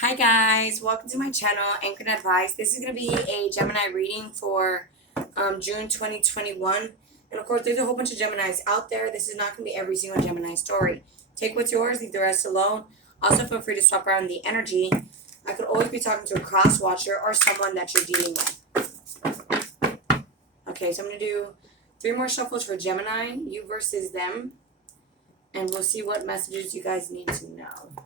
Hi guys, welcome to my channel, Anchored Advice. This is going to be a Gemini reading for June 2021. And of course, there's a whole bunch of Geminis out there. This is not going to be every single Gemini story. Take what's yours, leave the rest alone. Also, feel free to swap around the energy. I could always be talking to a cross watcher or someone that you're dealing with. Okay, so I'm going to do 3 more shuffles for Gemini, you versus them. And we'll see what messages you guys need to know.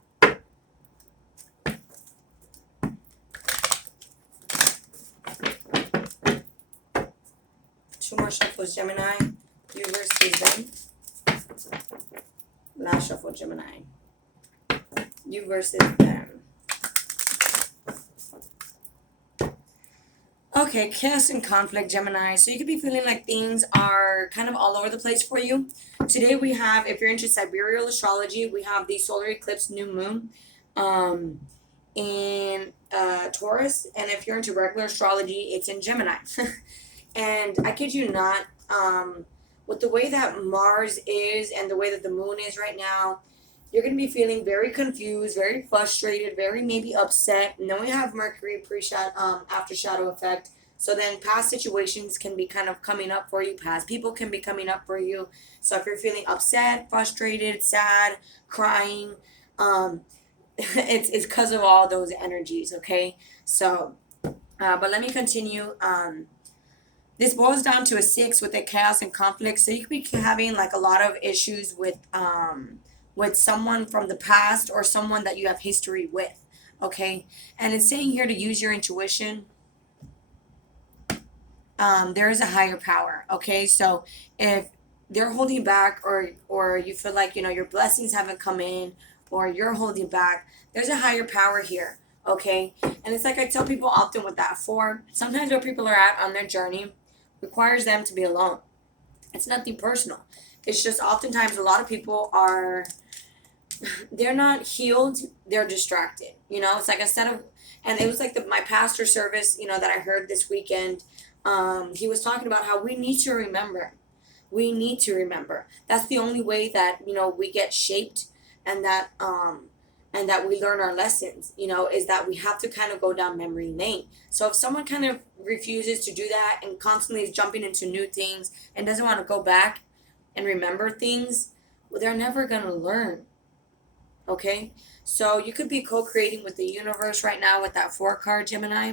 2 more shuffles, Gemini. You versus them. Last shuffle, Gemini. You versus them. Okay, chaos and conflict, Gemini. So you could be feeling like things are kind of all over the place for you. Today we have, if you're into sidereal astrology, we have the solar eclipse new moon in Taurus. And if you're into regular astrology, it's in Gemini. And I kid you not, with the way that Mars is and the way that the moon is right now, you're going to be feeling very confused, very frustrated, very maybe upset. And then we have Mercury after shadow effect. So then past situations can be kind of coming up for you. Past people can be coming up for you. So if you're feeling upset, frustrated, sad, crying, it's because of all those energies, okay? So, but let me continue. This boils down to a 6 with the chaos and conflict. So you could be having like a lot of issues with someone from the past or someone that you have history with. Okay. And it's saying here to use your intuition. There is a higher power. Okay. So if they're holding back or you feel like, your blessings haven't come in or you're holding back, there's a higher power here. Okay. And it's like I tell people often with that 4, sometimes where people are at on their journey requires them to be alone. It's nothing personal. It's just oftentimes a lot of people they're not healed, they're distracted. It's like and it was like my pastor service, that I heard this weekend. He was talking about how we need to remember. We need to remember. That's the only way that, we get shaped and that we learn our lessons, is that we have to kind of go down memory lane. So if someone kind of refuses to do that and constantly is jumping into new things and doesn't want to go back and remember things, well, they're never going to learn. Okay? So you could be co-creating with the universe right now with that 4 card, Gemini,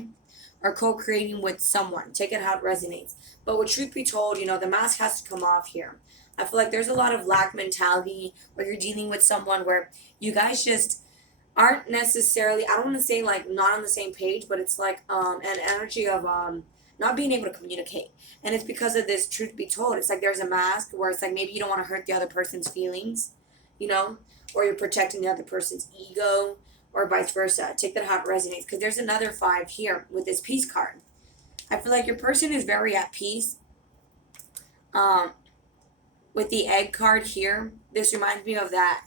or co-creating with someone. Take it how it resonates. But with truth be told, the mask has to come off here. I feel like there's a lot of lack mentality where you're dealing with someone where you guys just aren't necessarily, I don't want to say like not on the same page, but it's like an energy of not being able to communicate. And it's because of this, truth be told. It's like there's a mask where it's like maybe you don't want to hurt the other person's feelings, or you're protecting the other person's ego, or vice versa. Take that how it resonates, because there's another 5 here with this peace card. I feel like your person is very at peace. With the egg card here, this reminds me of that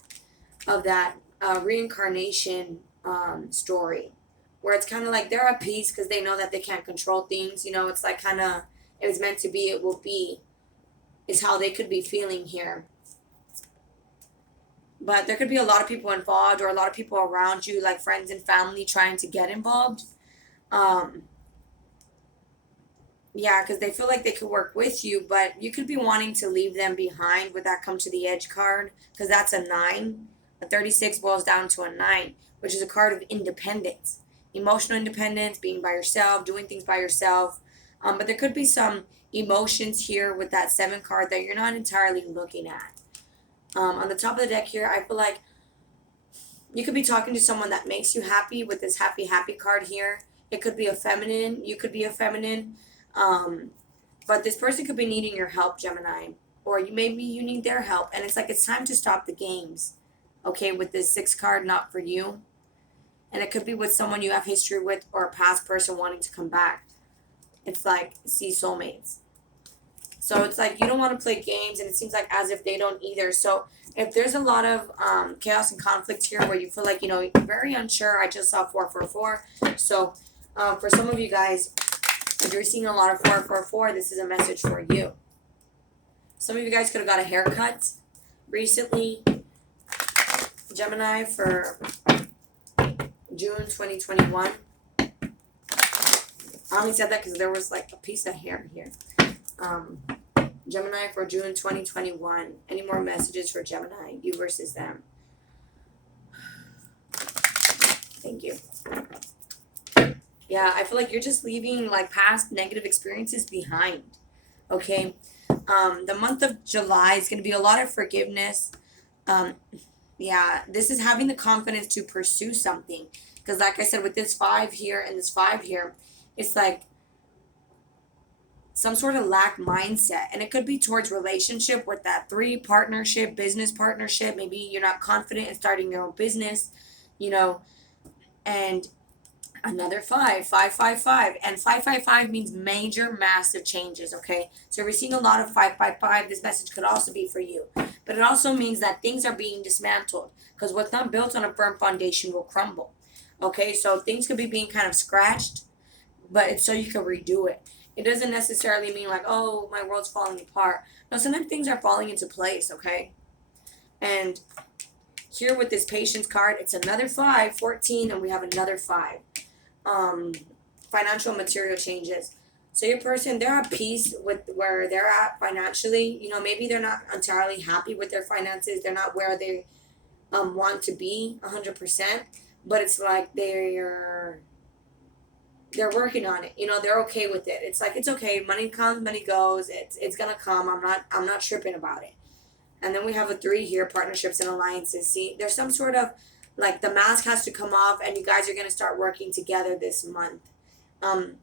reincarnation story, where it's kind of like they're at peace because they know that they can't control things. It's like kind of, it was meant to be, it will be, is how they could be feeling here. But there could be a lot of people involved or a lot of people around you, like friends and family, trying to get involved. Yeah, because they feel like they could work with you, but you could be wanting to leave them behind with that come to the edge card, because that's a 9. A 36 boils down to a 9, which is a card of independence, emotional independence, being by yourself, doing things by yourself. But there could be some emotions here with that 7 card that you're not entirely looking at. On the top of the deck here, I feel like you could be talking to someone that makes you happy with this happy, happy card here. It could be a feminine. You could be a feminine. But this person could be needing your help, Gemini. Or maybe you need their help. And it's like it's time to stop the games. Okay, with this 6 card, not for you. And it could be with someone you have history with or a past person wanting to come back. It's like see soulmates. So it's like you don't want to play games, and it seems like as if they don't either. So if there's a lot of chaos and conflict here where you feel like, you're very unsure. I just saw 444. So for some of you guys, if you're seeing a lot of 444, this is a message for you. Some of you guys could have got a haircut recently, Gemini, for June 2021. I only said that because there was like a piece of hair here. Gemini for June 2021. Any more messages for Gemini? You versus them. Thank you. Yeah, I feel like you're just leaving like past negative experiences behind. Okay. The month of July is going to be a lot of forgiveness. Um, yeah, this is having the confidence to pursue something. Because, like I said, with this 5 here and this 5 here, it's like some sort of lack mindset. And it could be towards relationship with that 3 partnership, business partnership. Maybe you're not confident in starting your own business, you know, and another 5, 5, 5, 5, and 5 means major, massive changes. Okay, so if you're seeing a lot of 5, this message could also be for you. But it also means that things are being dismantled because what's not built on a firm foundation will crumble. Okay, so things could be being kind of scratched, but it's so you can redo it. It doesn't necessarily mean like, oh, my world's falling apart. No, sometimes things are falling into place. Okay, and here with this patience card, it's another 5, 14, and we have another 5. Financial material changes. So your person, they're at peace with where they're at financially. You know, maybe they're not entirely happy with their finances. They're not where they want to be 100%, but it's like they're working on it. You know, they're okay with it. It's like it's okay. Money comes, money goes. It's gonna come. I'm not tripping about it. And then we have a 3 here, partnerships and alliances. See, there's some sort of like the mask has to come off and you guys are going to start working together this month.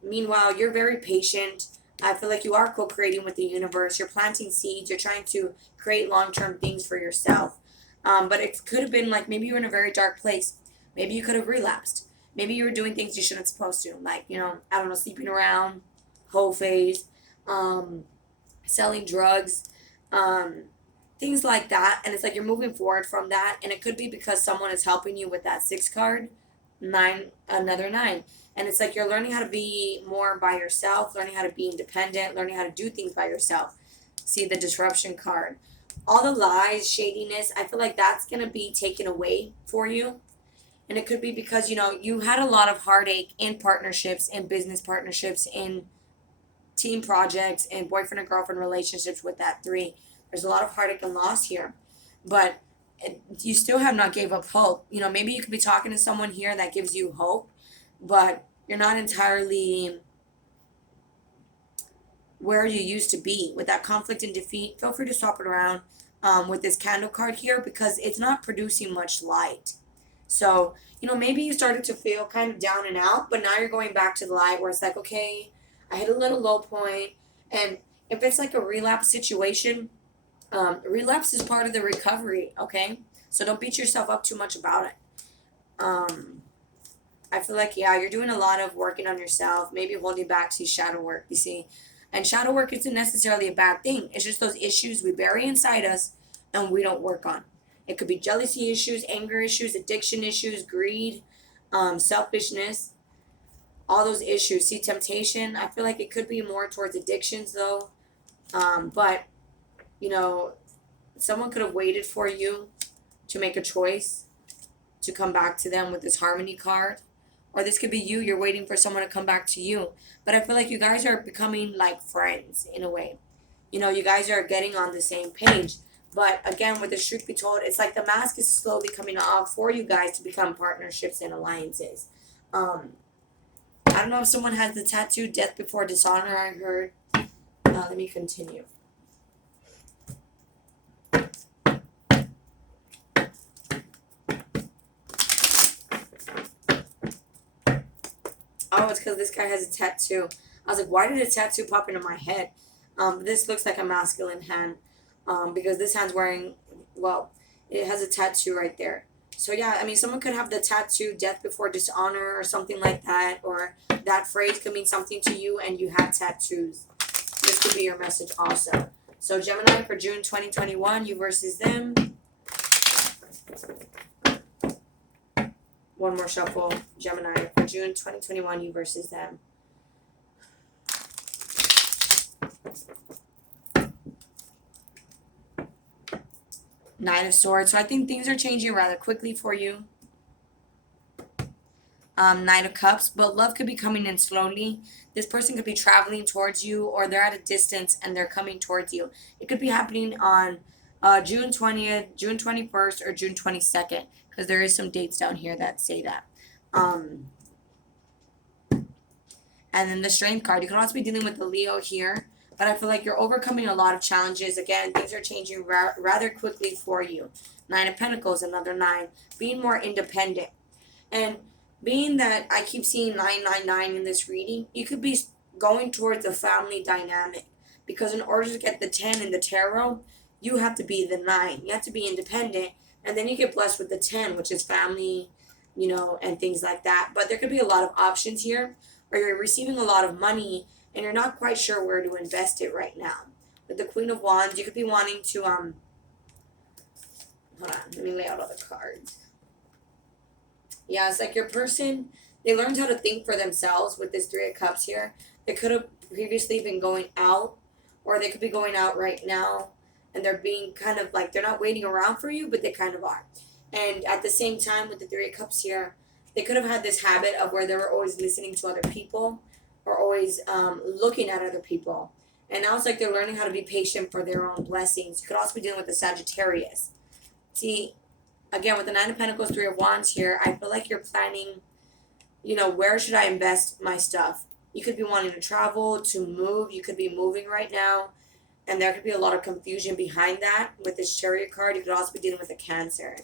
Meanwhile, you're very patient. I feel like you are co-creating with the universe. You're planting seeds. You're trying to create long-term things for yourself. But it could have been like maybe you're in a very dark place. Maybe you could have relapsed. Maybe you were doing things you shouldn't supposed to. Like, you know, I don't know, sleeping around, whole phase, selling drugs, things like that. And it's like you're moving forward from that, and it could be because someone is helping you with that 6 card, 9, another 9, and it's like you're learning how to be more by yourself, learning how to be independent, learning how to do things by yourself. See the disruption card, all the lies, shadiness, I feel like that's going to be taken away for you. And it could be because, you know, you had a lot of heartache in partnerships, in business partnerships, in team projects, and boyfriend and girlfriend relationships with that 3. There's a lot of heartache and loss here, but you still have not gave up hope. You know, maybe you could be talking to someone here that gives you hope, but you're not entirely where you used to be with that conflict and defeat. Feel free to swap it around with this candle card here because it's not producing much light. So, you know, maybe you started to feel kind of down and out, but now you're going back to the light where it's like, okay, I hit a little low point. And if it's like a relapse situation, relapse is part of the recovery, okay? So don't beat yourself up too much about it. I feel like, yeah, you're doing a lot of working on yourself, maybe holding back to shadow work, you see. And shadow work isn't necessarily a bad thing. It's just those issues we bury inside us and we don't work on. It could be jealousy issues, anger issues, addiction issues, greed, selfishness, all those issues. See, temptation, I feel like it could be more towards addictions though. But, you know, someone could have waited for you to make a choice to come back to them with this harmony card. Or this could be you, you're waiting for someone to come back to you. But I feel like you guys are becoming like friends in a way. You know, you guys are getting on the same page. But again, with the truth be told, it's like the mask is slowly coming off for you guys to become partnerships and alliances. I don't know if someone has the tattoo Death Before Dishonor, I heard. Let me continue. Oh, it's because this guy has a tattoo. I was like, why did a tattoo pop into my head? This looks like a masculine hand. Because this hand's wearing, well, it has a tattoo right there. So yeah, I mean, someone could have the tattoo Death Before Dishonor or something like that. Or that phrase could mean something to you and you have tattoos. This could be your message also. So Gemini for June 2021, you versus them. One more shuffle. Gemini for June 2021, you versus them. Nine of Swords. So I think things are changing rather quickly for you. Nine of Cups, but love could be coming in slowly. This person could be traveling towards you, or they're at a distance and they're coming towards you. It could be happening on June 20th, June 21st, or June 22nd, because there is some dates down here that say that. Um, and then the Strength card. You could also be dealing with the Leo here, but I feel like you're overcoming a lot of challenges. Again, things are changing rather quickly for you. Nine of Pentacles, another 9. Being more independent. And being that I keep seeing 999 in this reading, you could be going towards a family dynamic. Because in order to get the 10 in the tarot, you have to be the 9. You have to be independent. And then you get blessed with the 10, which is family, and things like that. But there could be a lot of options here, or you're receiving a lot of money and you're not quite sure where to invest it right now. With the Queen of Wands, you could be wanting to, hold on, let me lay out all the cards. Yeah, it's like your person, they learned how to think for themselves with this Three of Cups here. They could have previously been going out, or they could be going out right now, and they're being kind of like, they're not waiting around for you, but they kind of are. And at the same time, with the Three of Cups here, they could have had this habit of where they were always listening to other people, or always looking at other people. And now it's like they're learning how to be patient for their own blessings. You could also be dealing with the Sagittarius. See, again, with the Nine of Pentacles, Three of Wands here, I feel like you're planning, where should I invest my stuff? You could be wanting to travel, to move. You could be moving right now. And there could be a lot of confusion behind that. With this Chariot card, you could also be dealing with a Cancer.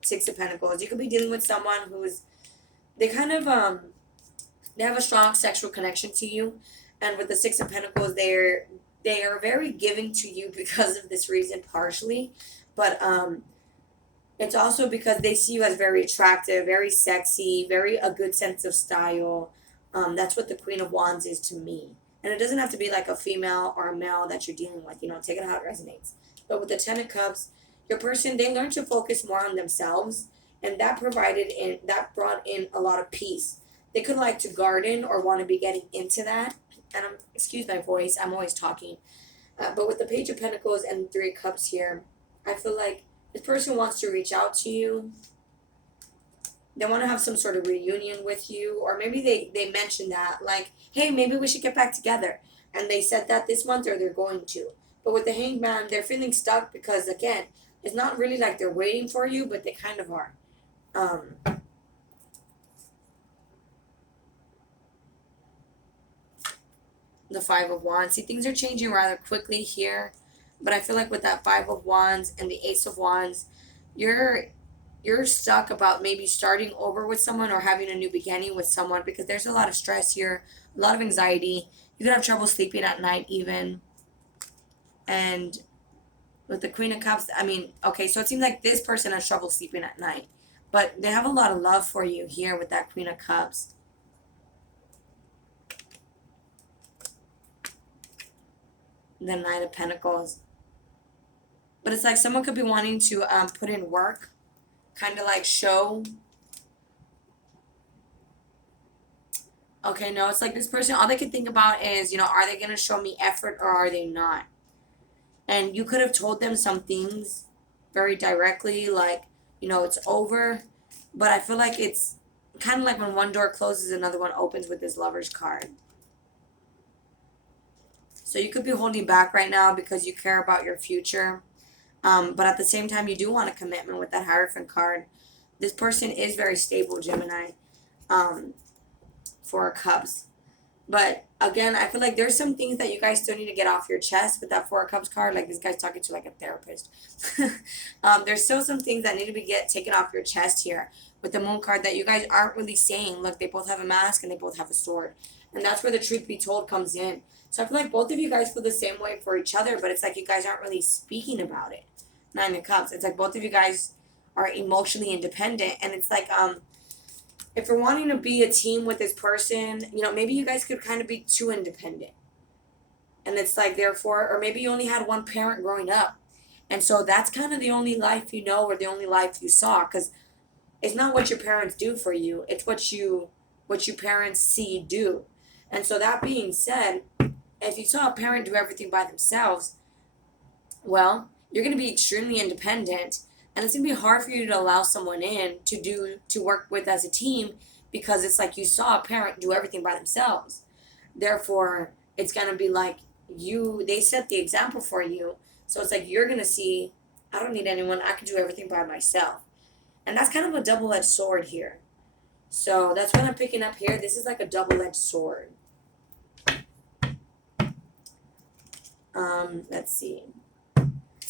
Six of Pentacles. You could be dealing with someone who's, they kind of, they have a strong sexual connection to you. And with the Six of Pentacles, they are very giving to you because of this reason, partially. But, it's also because they see you as very attractive, very sexy, very a good sense of style. That's what the Queen of Wands is to me. And it doesn't have to be like a female or a male that you're dealing with. Take it how it resonates. But with the Ten of Cups, your person, they learn to focus more on themselves. And that brought in a lot of peace. They could like to garden or want to be getting into that. And excuse my voice, I'm always talking. But with the Page of Pentacles and Three of Cups here, I feel like this person wants to reach out to you. They want to have some sort of reunion with you. Or maybe they mentioned that, like, hey, maybe we should get back together. And they said that this month, or they're going to. But with the Hanged Man, they're feeling stuck because, again, it's not really like they're waiting for you, but they kind of are. The Five of Wands. See, things are changing rather quickly here. But I feel like with that Five of Wands and the Ace of Wands, you're stuck about maybe starting over with someone or having a new beginning with someone, because there's a lot of stress here, a lot of anxiety. You could have trouble sleeping at night even. And with the Queen of Cups, okay, so it seems like this person has trouble sleeping at night. But they have a lot of love for you here with that Queen of Cups. The Nine of Pentacles. But it's like someone could be wanting to put in work, kind of like show. Okay, no, it's like this person, all they can think about is, are they going to show me effort or are they not? And you could have told them some things very directly, like, it's over. But I feel like it's kind of like when one door closes, another one opens with this Lover's card. So you could be holding back right now because you care about your future. But at the same time, you do want a commitment with that Hierophant card. This person is very stable, Gemini, for Cups. But again, I feel like there's some things that you guys still need to get off your chest with that Four of Cups card. Like this guy's talking to like a therapist. There's still some things that need to be taken off your chest here with the Moon card that you guys aren't really saying. Look, they both have a mask and they both have a sword. And that's where the truth be told comes in. So I feel like both of you guys feel the same way for each other, but it's like you guys aren't really speaking about it. Nine of Cups. It's like both of you guys are emotionally independent. And it's like, if you're wanting to be a team with this person, maybe you guys could kind of be too independent. And it's like, therefore, or maybe you only had one parent growing up. And so that's kind of the only life you know, or the only life you saw. Because it's not what your parents do for you. It's what your parents see do. And so that being said, if you saw a parent do everything by themselves, well, you're going to be extremely independent, and it's going to be hard for you to allow someone in to work with as a team, because it's like you saw a parent do everything by themselves. Therefore, it's going to be like they set the example for you. So it's like you're going to see, I don't need anyone. I can do everything by myself. And that's kind of a double-edged sword here. So that's what I'm picking up here. This is like a double-edged sword. Let's see.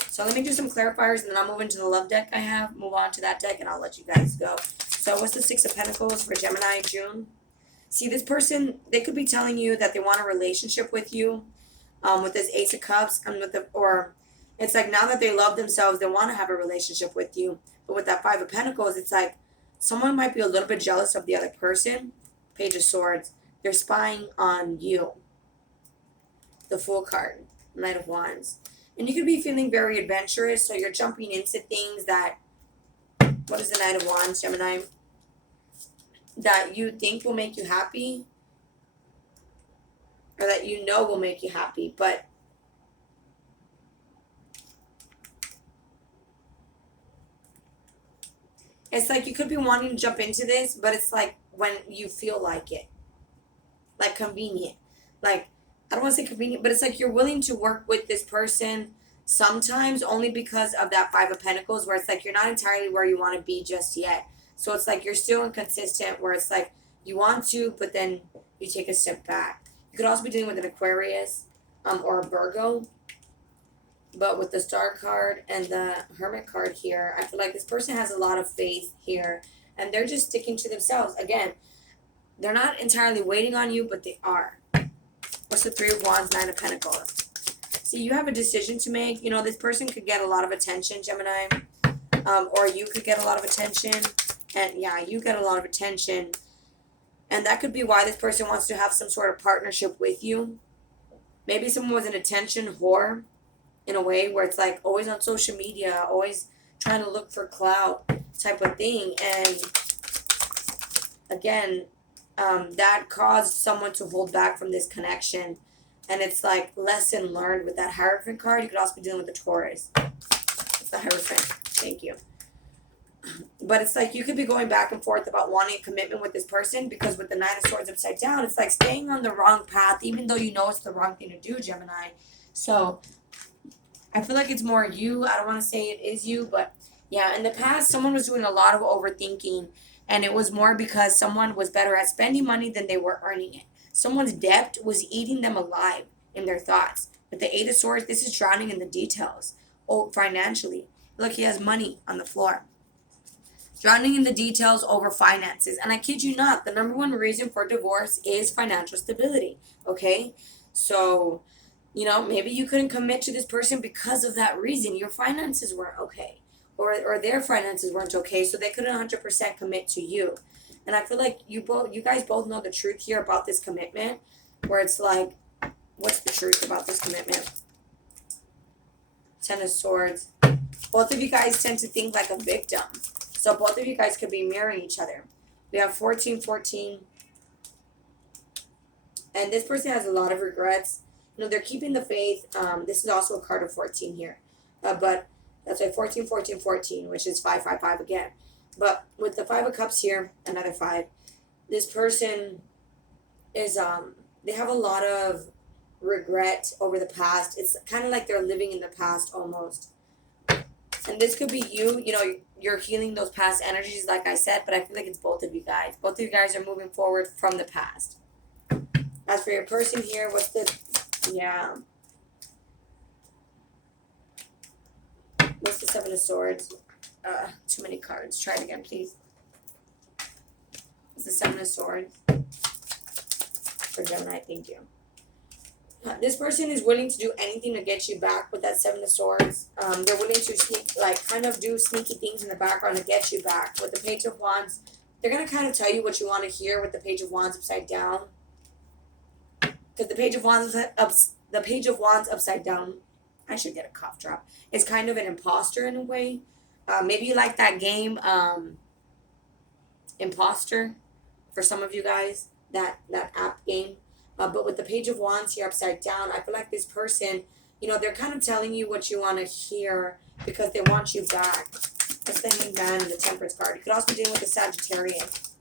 So let me do some clarifiers, and then I'll move into the love deck I have. Move on to that deck, and I'll let you guys go. So what's the Six of Pentacles for Gemini in June? See, this person, they could be telling you that they want a relationship with you. With this Ace of Cups, and or it's like now that they love themselves, they want to have a relationship with you. But with that Five of Pentacles, it's like someone might be a little bit jealous of the other person. Page of Swords. They're spying on you. The Fool card. Knight of Wands. And you could be feeling very adventurous, so you're jumping into things that, what is the Knight of Wands, Gemini? That you think will make you happy, or that you know will make you happy, but it's like you could be wanting to jump into this, but it's like when you feel like it. Like convenient. Like, I don't want to say convenient, but it's like you're willing to work with this person sometimes only because of that Five of Pentacles, where it's like you're not entirely where you want to be just yet. So it's like you're still inconsistent, where it's like you want to, but then you take a step back. You could also be dealing with an Aquarius or a Virgo. But with the Star card and the Hermit card here, I feel like this person has a lot of faith here. And they're just sticking to themselves. Again, they're not entirely waiting on you, but they are. What's the Three of Wands, Nine of Pentacles? See, you have a decision to make. You know, this person could get a lot of attention, Gemini. Or you could get a lot of attention. And yeah, you get a lot of attention. And that could be why this person wants to have some sort of partnership with you. Maybe someone was an attention whore in a way, where it's like always on social media, always trying to look for clout type of thing. And again, that caused someone to hold back from this connection. And it's like lesson learned with that Hierophant card. You could also be dealing with the Taurus. It's the Hierophant. Thank you. But it's like you could be going back and forth about wanting a commitment with this person, because with the Nine of Swords upside down, it's like staying on the wrong path, even though you know it's the wrong thing to do, Gemini. So I feel like it's more you. I don't want to say it is you, but yeah, in the past, someone was doing a lot of overthinking, and it was more because someone was better at spending money than they were earning it. Someone's debt was eating them alive in their thoughts. With the Eight of Swords, this is drowning in the details. Oh, financially. Look, he has money on the floor. Drowning in the details over finances. And I kid you not, the number one reason for divorce is financial stability. Okay? So, you know, maybe you couldn't commit to this person because of that reason. Your finances weren't okay. Or their finances weren't okay, so they couldn't 100% commit to you. And I feel like you guys both know the truth here about this commitment, where it's like, what's the truth about this commitment? Ten of Swords. Both of you guys tend to think like a victim. So both of you guys could be mirroring each other. We have 1414. And this person has a lot of regrets. You know, they're keeping the faith. This is also a card of 14 here. But that's why 14, 14, 14, which is 5, 5, 5 again. But with the Five of Cups here, another 5. This person is, they have a lot of regret over the past. It's kind of like they're living in the past almost. And this could be you know, you're healing those past energies, like I said, but I feel like it's both of you guys. Both of you guys are moving forward from the past. As for your person here, what's the, yeah. What's the Seven of Swords? Too many cards. Try it again, please. What's the Seven of Swords? For Gemini, thank you. This person is willing to do anything to get you back with that Seven of Swords. They're willing to kind of do sneaky things in the background to get you back. With the Page of Wands, they're going to kind of tell you what you want to hear with the Page of Wands upside down. Because the Page of Wands upside down, I should get a cough drop. It's kind of an imposter in a way. Maybe you like that game, Imposter, for some of you guys, that app game. But with the Page of Wands here upside down, I feel like this person, you know, they're kind of telling you what you want to hear because they want you back. That's the Hangman and the Temperance card. You could also be dealing with the Sagittarius.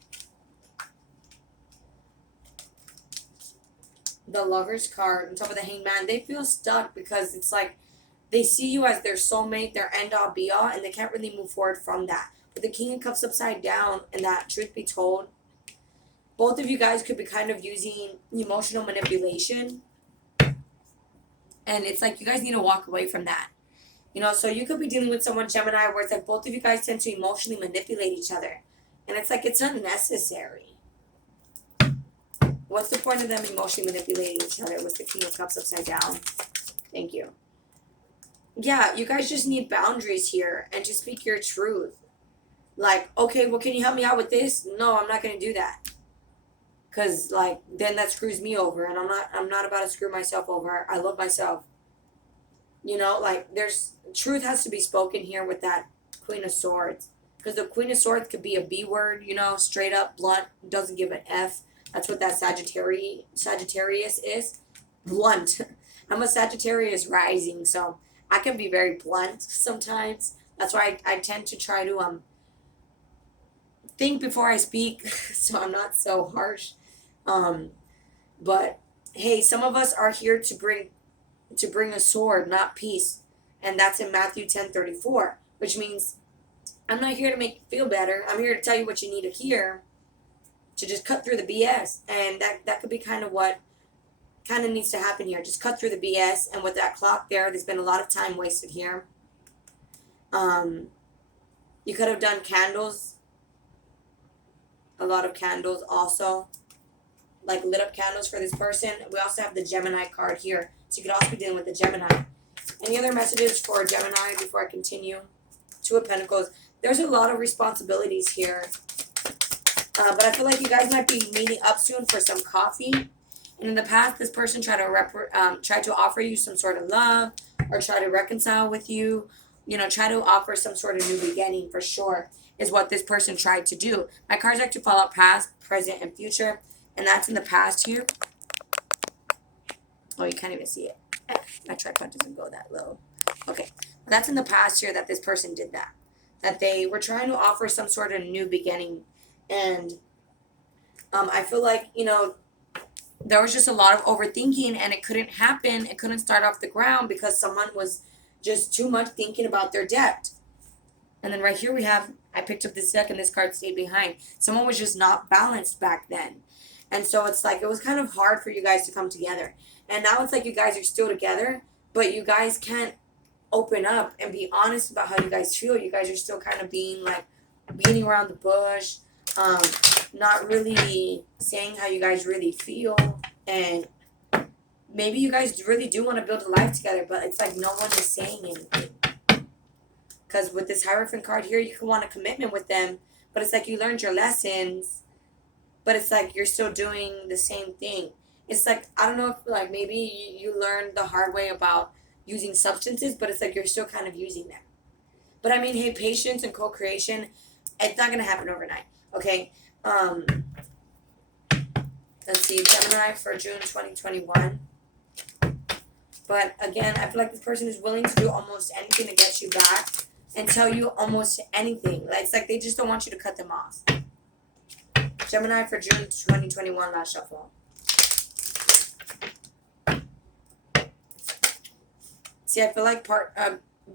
the Lover's card on top of the Hangman, they feel stuck because it's like they see you as their soulmate, their end all be all, and they can't really move forward from that. But the King of Cups upside down, and that, truth be told, both of you guys could be kind of using emotional manipulation. And it's like you guys need to walk away from that. You know, so you could be dealing with someone, Gemini, where it's like both of you guys tend to emotionally manipulate each other. And it's like it's unnecessary. What's the point of them emotionally manipulating each other with the King of Cups upside down? Thank you. Yeah, you guys just need boundaries here and to speak your truth. Like, okay, well, can you help me out with this? No, I'm not going to do that. Because, like, then that screws me over. And I'm not about to screw myself over. I love myself. You know, like, there's, truth has to be spoken here with that Queen of Swords. Because the Queen of Swords could be a B word, you know, straight up, blunt, doesn't give an F. That's what that Sagittarius is. Blunt. I'm a Sagittarius rising, so I can be very blunt sometimes. That's why I tend to try to think before I speak, so I'm not so harsh. But hey, some of us are here to bring a sword, not peace, and that's in Matthew 10:34, which means I'm not here to make you feel better. I'm here to tell you what you need to hear, to just cut through the BS, and that could be kind of what kind of needs to happen here. Just cut through the BS, and with that clock there's been a lot of time wasted here. You could have done candles, a lot of candles also, like lit up candles for this person. We also have the Gemini card here, so you could also be dealing with the Gemini. Any other messages for Gemini before I continue? Two of Pentacles. There's a lot of responsibilities here. But I feel like you guys might be meeting up soon for some coffee. And in the past, this person tried to offer you some sort of love or try to reconcile with you. You know, try to offer some sort of new beginning for sure is what this person tried to do. My cards like to fall out past, present, and future. And that's in the past here. Oh, you can't even see it. My tripod doesn't go that low. Okay. That's in the past here that this person did that. That they were trying to offer some sort of new beginning. And I feel like, you know, there was just a lot of overthinking and it couldn't happen. It couldn't start off the ground because someone was just too much thinking about their debt. And then right here we have, I picked up this deck and this card stayed behind. Someone was just not balanced back then. And so it's like, it was kind of hard for you guys to come together. And now it's like you guys are still together, but you guys can't open up and be honest about how you guys feel. You guys are still kind of being like, beating around the bush, not really saying how you guys really feel. And maybe you guys really do want to build a life together, but it's like no one is saying anything. Because with this Hierophant card here, you can want a commitment with them, but it's like you learned your lessons, but it's like you're still doing the same thing. It's like, I don't know if like maybe you learned the hard way about using substances, but it's like you're still kind of using them. But I mean, hey, patience and co-creation, it's not going to happen overnight, okay? Let's see, Gemini for June 2021. But again, I feel like this person is willing to do almost anything to get you back and tell you almost anything. It's like they just don't want you to cut them off. Gemini for June 2021, last shuffle. See, I feel like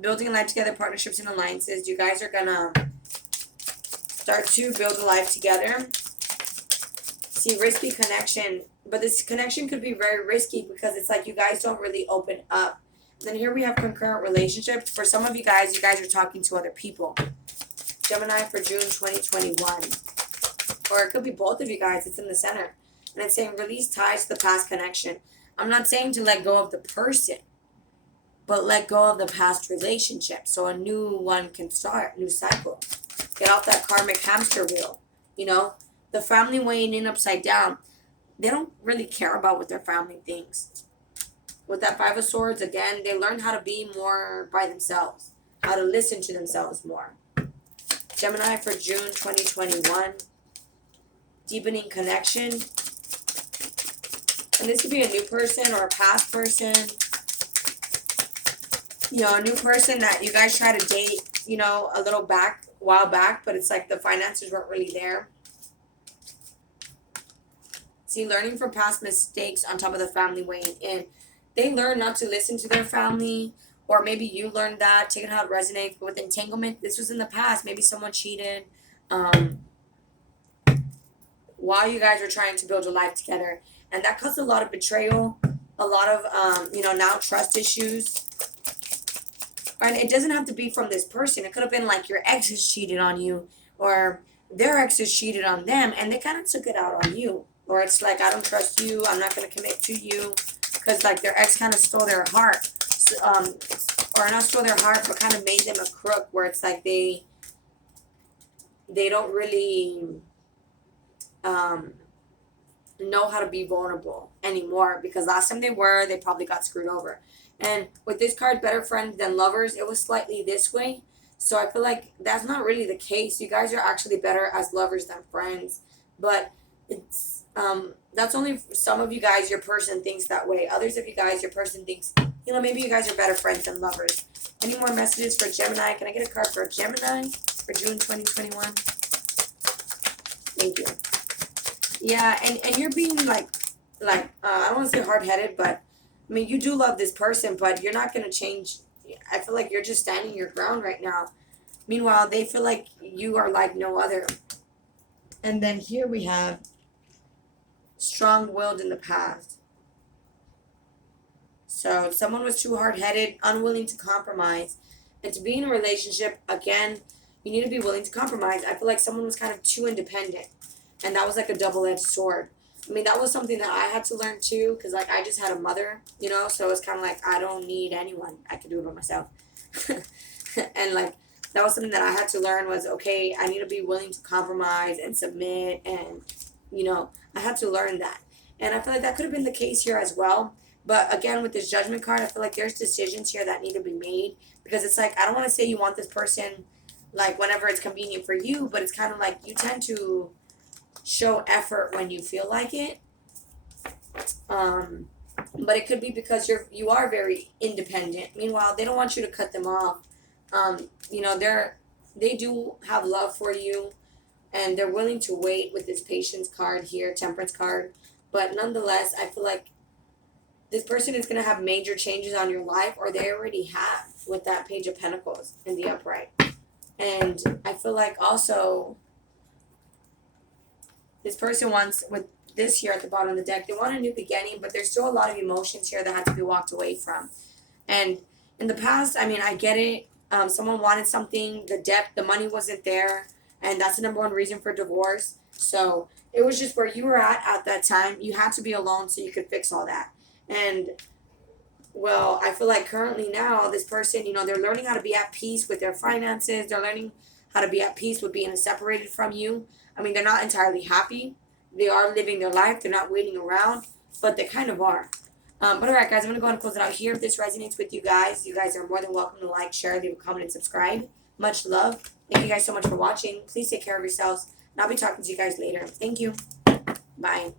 building a life together, partnerships and alliances, you guys are going to start to build a life together. See, risky connection. But this connection could be very risky because it's like you guys don't really open up. And then here we have concurrent relationships. For some of you guys are talking to other people. Gemini for June 2021. Or it could be both of you guys. It's in the center. And it's saying release ties to the past connection. I'm not saying to let go of the person, but let go of the past relationship. So a new one can start, new cycle. Get off that karmic hamster wheel. You know, the family weighing in upside down. They don't really care about what their family thinks. With that Five of Swords, again, they learn how to be more by themselves. How to listen to themselves more. Gemini for June 2021. Deepening connection. And this could be a new person or a past person. You know, a new person that you guys try to date, you know, a while back, but it's like the finances weren't really there. See, learning from past mistakes on top of the family weighing in. They learn not to listen to their family, or maybe you learned that, taking how it resonates. But with entanglement, this was in the past. Maybe someone cheated while you guys were trying to build a life together. And that caused a lot of betrayal, a lot of, now trust issues. And it doesn't have to be from this person. It could have been like your exes cheated on you, or their exes cheated on them, and they kind of took it out on you. Or it's like, I don't trust you, I'm not going to commit to you, because like their ex kind of stole their heart. So, or not stole their heart, but kind of made them a crook, where it's like they don't really know how to be vulnerable anymore, because last time they probably got screwed over. And with this card, better friends than lovers, it was slightly this way. So I feel like that's not really the case. You guys are actually better as lovers than friends. But it's that's only some of you guys, your person thinks that way. Others of you guys, your person thinks, maybe you guys are better friends than lovers. Any more messages for Gemini? Can I get a card for Gemini for June 2021? Thank you. Yeah, and you're being like I don't want to say hard-headed, but I mean, you do love this person, but you're not going to change. I feel like you're just standing your ground right now. Meanwhile, they feel like you are like no other. And then here we have strong-willed in the past. So someone was too hard-headed, unwilling to compromise. And to be in a relationship, again, you need to be willing to compromise. I feel like someone was kind of too independent. And that was like a double-edged sword. I mean, that was something that I had to learn too, because like I just had a mother, so it's kind of like I don't need anyone. I can do it by myself. And like that was something that I had to learn was, okay, I need to be willing to compromise and submit, and I had to learn that. And I feel like that could have been the case here as well. But again, with this Judgment card, I feel like there's decisions here that need to be made, because it's like I don't want to say you want this person like whenever it's convenient for you, but it's kind of like you tend to show effort when you feel like it, but it could be because you are very independent. Meanwhile, they don't want you to cut them off. They do have love for you, and they're willing to wait with this Patience card here, Temperance card. But nonetheless, I feel like this person is going to have major changes on your life, or they already have with that Page of Pentacles in the upright. And I feel like also this person wants, with this here at the bottom of the deck, they want a new beginning, but there's still a lot of emotions here that have to be walked away from. And in the past, I mean, I get it. Someone wanted something, the money wasn't there, and that's the number one reason for divorce. So it was just where you were at that time. You had to be alone so you could fix all that. And, well, I feel like currently now, this person, they're learning how to be at peace with their finances. They're learning how to be at peace with being separated from you. I mean, they're not entirely happy. They are living their life. They're not waiting around, but they kind of are. But all right, guys, I'm going to go ahead and close it out here. If this resonates with you guys are more than welcome to like, share, leave a comment, and subscribe. Much love. Thank you guys so much for watching. Please take care of yourselves, and I'll be talking to you guys later. Thank you. Bye.